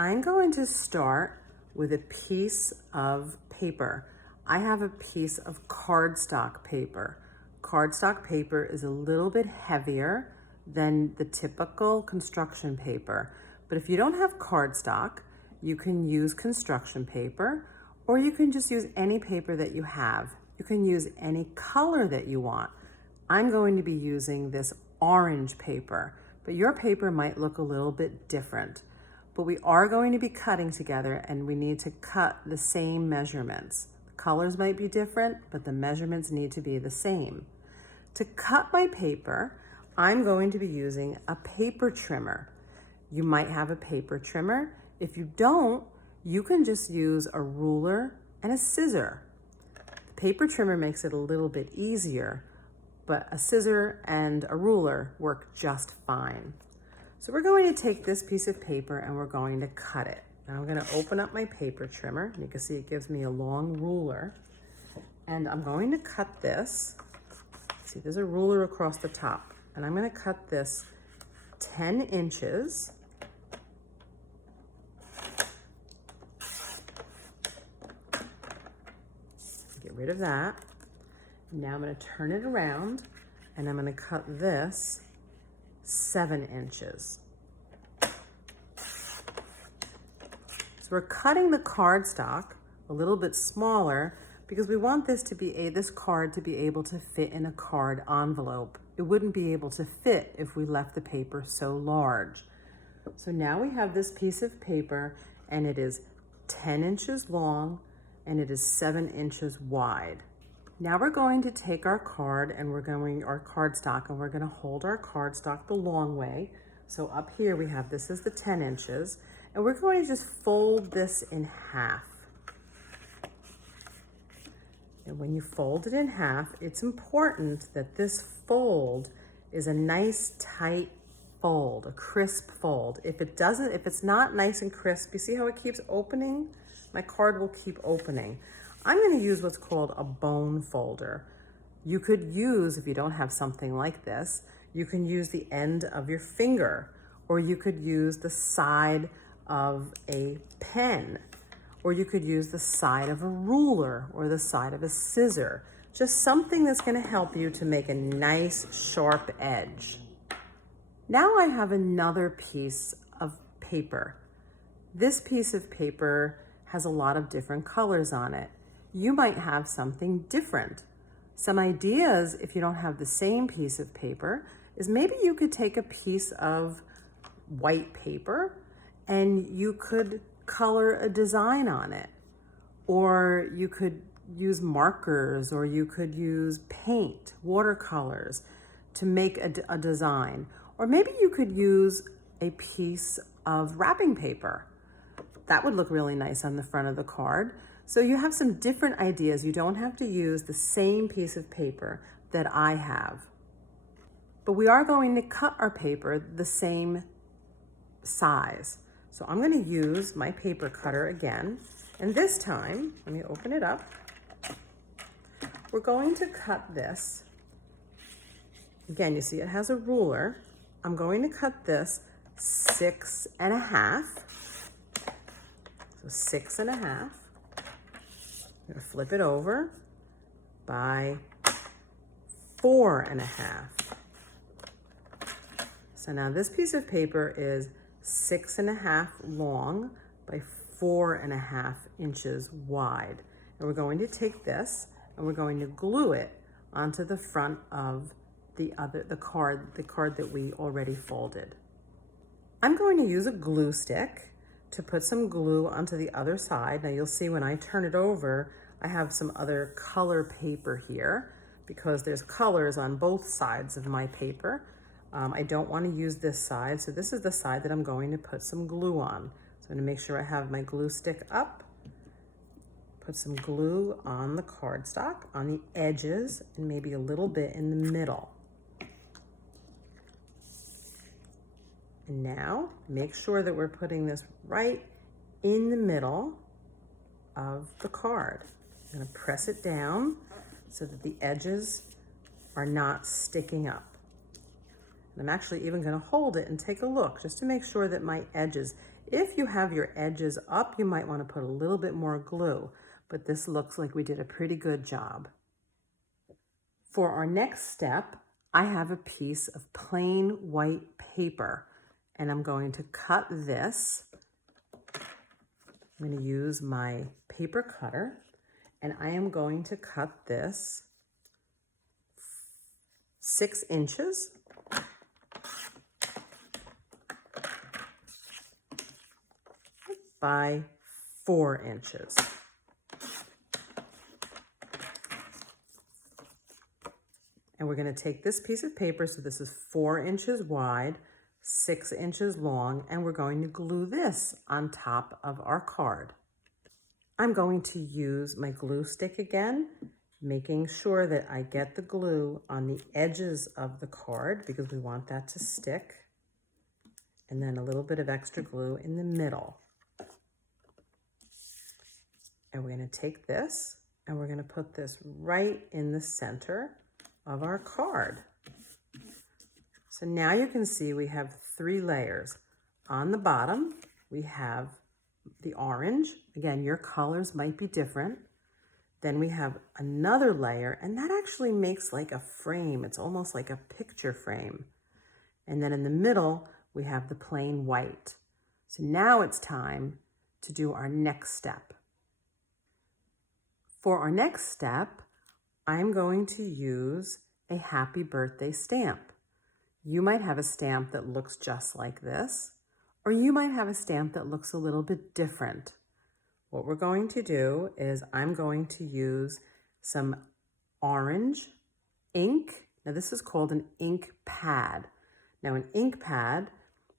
I'm going to start with a piece of paper. I have a piece of cardstock paper. Cardstock paper is a little bit heavier than the typical construction paper. But if you don't have cardstock, you can use construction paper, or you can just use any paper that you have. You can use any color that you want. I'm going to be using this orange paper, but your paper might look a little bit different. But we are going to be cutting together, and we need to cut the same measurements. The colors might be different, but the measurements need to be the same. To cut my paper, I'm going to be using a paper trimmer. You might have a paper trimmer. If you don't, you can just use a ruler and a scissor. The paper trimmer makes it a little bit easier, but a scissor and a ruler work just fine. So we're going to take this piece of paper and we're going to cut it. Now I'm going to open up my paper trimmer. You can see it gives me a long ruler. And I'm going to cut this. See, there's a ruler across the top. And I'm going to cut this 10 inches. Get rid of that. Now I'm going to turn it around and I'm going to cut this 7 inches. So we're cutting the cardstock a little bit smaller because we want this card to be able to fit in a card envelope. It wouldn't be able to fit if we left the paper so large. So now we have this piece of paper, and it is 10 inches long and it is 7 inches wide. Now we're going to take our card and our cardstock, and we're going to hold our cardstock the long way. So up here we have, this is the 10 inches, and we're going to just fold this in half. And when you fold it in half, it's important that this fold is a nice tight fold, a crisp fold. If it's not nice and crisp, you see how it keeps opening? My card will keep opening. I'm going to use what's called a bone folder. You could use, if you don't have something like this, you can use the end of your finger, or you could use the side of a pen, or you could use the side of a ruler or the side of a scissor. Just something that's going to help you to make a nice sharp edge. Now I have another piece of paper. This piece of paper has a lot of different colors on it. You might have something different. Some ideas, if you don't have the same piece of paper, is maybe you could take a piece of white paper and you could color a design on it. Or you could use markers, or you could use paint, watercolors to make a design. Or maybe you could use a piece of wrapping paper. That would look really nice on the front of the card. So you have some different ideas. You don't have to use the same piece of paper that I have. But we are going to cut our paper the same size. So I'm going to use my paper cutter again. And this time, let me open it up. We're going to cut this. Again, you see it has a ruler. I'm going to cut this 6 1/2. So 6 1/2. I'm going to flip it over by 4 1/2. So now this piece of paper is 6 1/2 long by 4 1/2 inches wide. And we're going to take this and we're going to glue it onto the front of the card that we already folded. I'm going to use a glue stick to put some glue onto the other side. Now you'll see when I turn it over, I have some other color paper here because there's colors on both sides of my paper. I don't want to use this side, so this is the side that I'm going to put some glue on. So I'm going to make sure I have my glue stick up, put some glue on the cardstock, on the edges, and maybe a little bit in the middle. And now make sure that we're putting this right in the middle of the card. I'm going to press it down so that the edges are not sticking up. And I'm actually even going to hold it and take a look just to make sure that my edges, If you have your edges up, you might want to put a little bit more glue, but this looks like we did a pretty good job. For our next step, I have a piece of plain white paper, and I'm going to cut this. I'm going to use my paper cutter, and I am going to cut this 6 inches by 4 inches. And we're going to take this piece of paper, so this is 4 inches wide, 6 inches long, and we're going to glue this on top of our card. I'm going to use my glue stick again, making sure that I get the glue on the edges of the card because we want that to stick, and then a little bit of extra glue in the middle. And we're going to take this and we're going to put this right in the center of our card. So now you can see we have 3 layers. On the bottom, we have the orange. Again, your colors might be different. Then we have another layer, and that actually makes like a frame. It's almost like a picture frame. And then in the middle, we have the plain white. So now it's time to do our next step. For our next step, I'm going to use a happy birthday stamp. You might have a stamp that looks just like this, or you might have a stamp that looks a little bit different. What we're going to do is I'm going to use some orange ink. Now this is called an ink pad. Now an ink pad,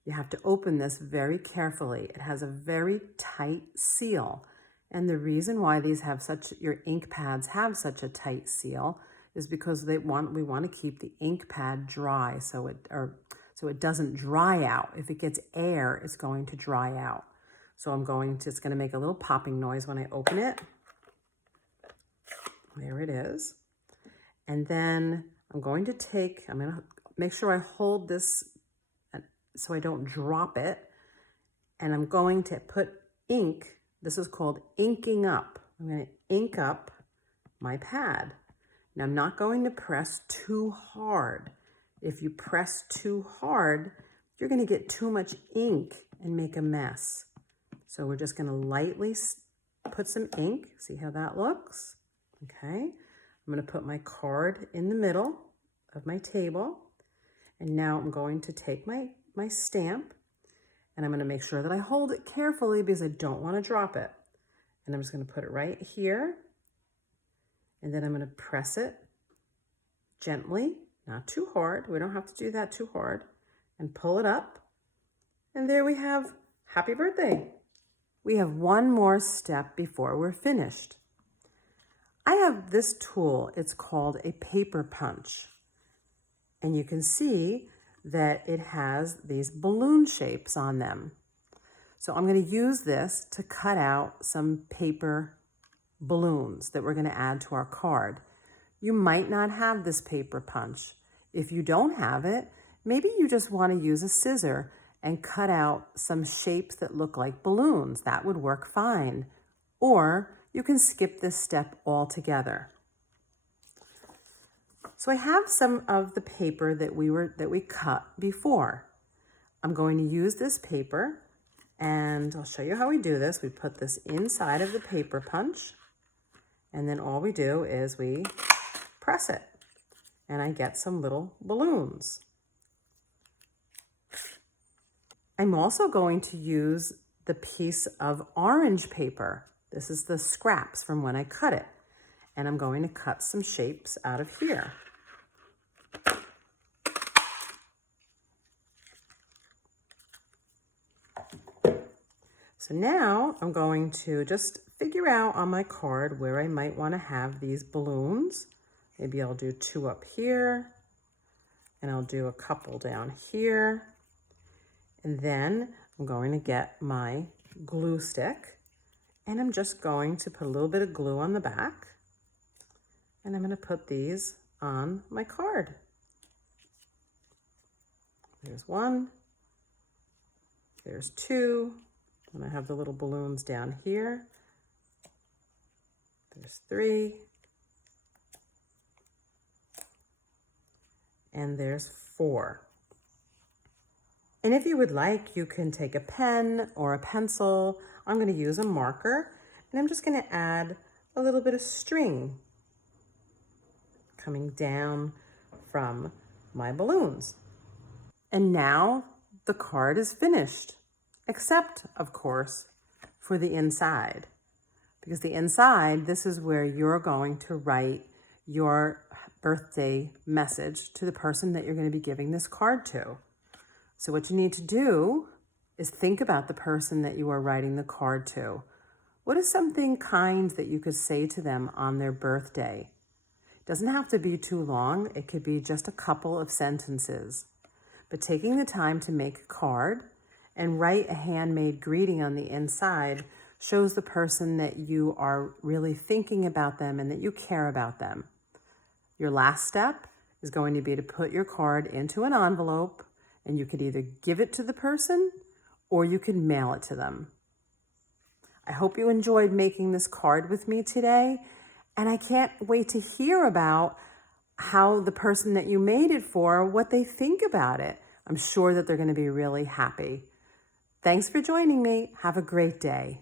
you have to open this very carefully. It has a very tight seal. And the reason why your ink pads have such a tight seal is because we want to keep the ink pad dry so it doesn't dry out. If it gets air, it's going to dry out. So it's going to make a little popping noise when I open it. There it is. And then I'm going to make sure I hold this so I don't drop it. And I'm going to put ink. This is called inking up. I'm going to ink up my pad. Now I'm not going to press too hard. If you press too hard, you're going to get too much ink and make a mess. So we're just going to lightly put some ink. See how that looks? Okay. I'm going to put my card in the middle of my table. And now I'm going to take my stamp, and I'm going to make sure that I hold it carefully because I don't want to drop it. And I'm just going to put it right here. And then I'm going to press it gently, not too hard. We don't have to do that too hard. And pull it up. And there we have happy birthday. We have one more step before we're finished. I have this tool. It's called a paper punch. And you can see that it has these balloon shapes on them. So I'm going to use this to cut out some paper balloons that we're going to add to our card. You might not have this paper punch. If you don't have it, maybe you just want to use a scissor and cut out some shapes that look like balloons. That would work fine. Or you can skip this step altogether. So I have some of the paper that we cut before. I'm going to use this paper, and I'll show you how we do this. We put this inside of the paper punch, and then all we do is we press it, and I get some little balloons. I'm also going to use the piece of orange paper. This is the scraps from when I cut it, and I'm going to cut some shapes out of here. So now I'm going to just figure out on my card where I might want to have these balloons. Maybe I'll do 2 up here, and I'll do a couple down here. And then I'm going to get my glue stick, and I'm just going to put a little bit of glue on the back, and I'm going to put these on my card. There's 1, there's 2, And I have the little balloons down here. There's 3. And there's 4. And if you would like, you can take a pen or a pencil. I'm going to use a marker, and I'm just going to add a little bit of string coming down from my balloons. And now the card is finished, except, of course, for the inside. Because the inside, this is where you're going to write your birthday message to the person that you're going to be giving this card to. So what you need to do is think about the person that you are writing the card to. What is something kind that you could say to them on their birthday? It doesn't have to be too long. It could be just a couple of sentences. But taking the time to make a card and write a handmade greeting on the inside shows the person that you are really thinking about them and that you care about them. Your last step is going to be to put your card into an envelope, and you could either give it to the person or you can mail it to them. I hope you enjoyed making this card with me today, and I can't wait to hear about how the person that you made it for, what they think about it. I'm sure that they're going to be really happy. Thanks for joining me. Have a great day.